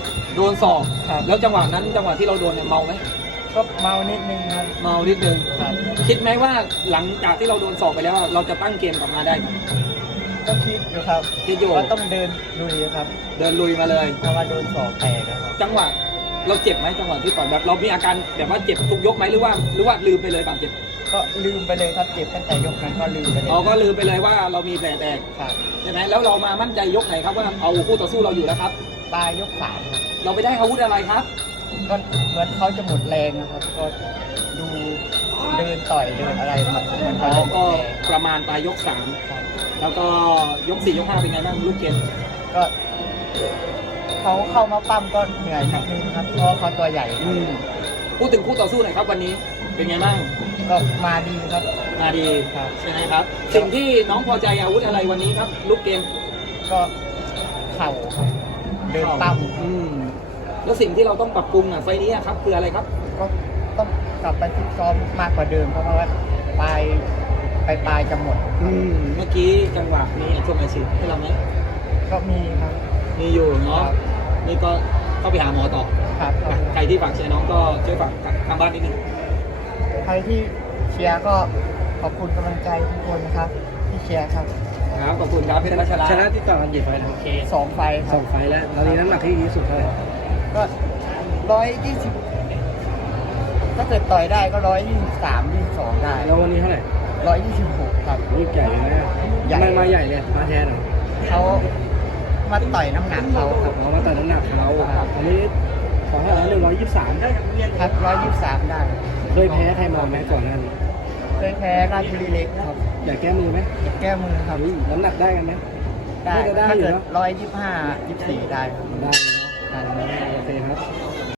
ครับ โดนสอบครับ แล้วจังหวะนั้นจังหวะที่เราโดนเนี่ยเมาไหมก็เมานิดนึงครับเมานิดนึงครับคิดไหมว่าหลังจากที่เราโดนสอบไปแล้วเราจะตั้งเกมกลับมาได้ไหมก็คิดอยู่ครับคิดอยู่ว่าต้องเดินลุยครับเดินลุยมาเลย เพราะว่าโดนสอบแตกนะครับ จังหวะเราเจ็บไหมจังหวะที่ต่อยแบบเรามีอาการแบบว่าเจ็บทุกยกไหมหรือว่าหรือว่าลืมไปเลยบาดเจ็บก็ลืมไปเลยครับเจ็บตั้งแต่ยกนั้นก็ลืมไปเลยเราก็ลืมไปเลยว่าเรามีแผลแตกครับ ใช่ไหมแล้วเรามามั่นใจยกไหนครับว่าเอาคู่ต่อสู้เราอยู่แล้วครับ ปลายยกสามครับเราไปได้อาวุธอะไรครับ ก็เหมือนเขาจะหมดแรงนะครับก็ดูเดินต่อยเดินอะไรเหมือนเหมือนอ๋เขาอจะหมก็ดแรงประมาณปลายยกสามครับแล้วก็ยกสี่ยกห้าเป็นไงบ้างลูกเกมก็เขาเข้ามาปั้มก็เหนื่อยนิดนึงครับเพราะเขาตัวใหญ่คอืรับมพูดถึงคู่ต่อสู้หน่อยครับวันนี้เป็นไงบ้างก็มาดีครับมาดีครับ ใช่ไหมครับ สิ่งที่น้องพอใจอาวุธอะไรวันนี้ครับลูกเกมก็เข่าครับ เดินปั้มอืมแล้วสิ่งที่เราต้องปรับปรุงอะไฟล์นี้อะครับคืออะไรครับ ก็ต้องกลับไปฟิตซ้อมมากกว่าเดิมเพราะว่าปลายไปปลายจะหมดอืมเมื่อกี้จังหวะมีช่วงอาชีพให้เราไหมก็มีครับมีอยู่เนาะครับนี่ก็เข้าไปหาหมอต่อครับใครที่ฝากเชียร์น้องก็ช่วยฝากทางบ้านนิดนึง ใครที่เชียร์ก็ขอบคุณกำลังใจทุกคนนะครับ ที่เชียร์ครับครับขอบคุณครับเพชรพัชระชนะที่ต่อกันกี่ไฟล์นะโอเคสองไฟล์คสรัอบงไฟล์แล้วตอนนี้น้ำหนักที่ดีที่สุดเท่าไหร่ก็ร้อยยี่สิบถ้าเกิดต่อยได้ก็ร้อยยี่สิบสามยี่สิบสองได้แล้ววันนี้เท่าไหร่ร้อยยี่สิบหกครับลูกใหญ่เลยนะใหญ่ ทำไมมาใหญ่เลยมาแทนเหรอเขามาต่อยน้ำหนักเขาครับ เรามาต่อยน้ำหนักเราอันนี้ขอเท่าไหร่หนึ่งร้อยยี่สิบสามครับร้อยยี่สิบสามได้ เคยแพ้ใครมาไหมก่อนหน้านี้ เคยแพ้ราชบุรีเล็กครับ อยากแก้มือไหมอยากแก้มือครับน้ำหนักได้กันไหมได้ถ้าเกิดร้อยยี่สิบห้ายี่สิบสี่ได้ได้เนาะโอเคครับ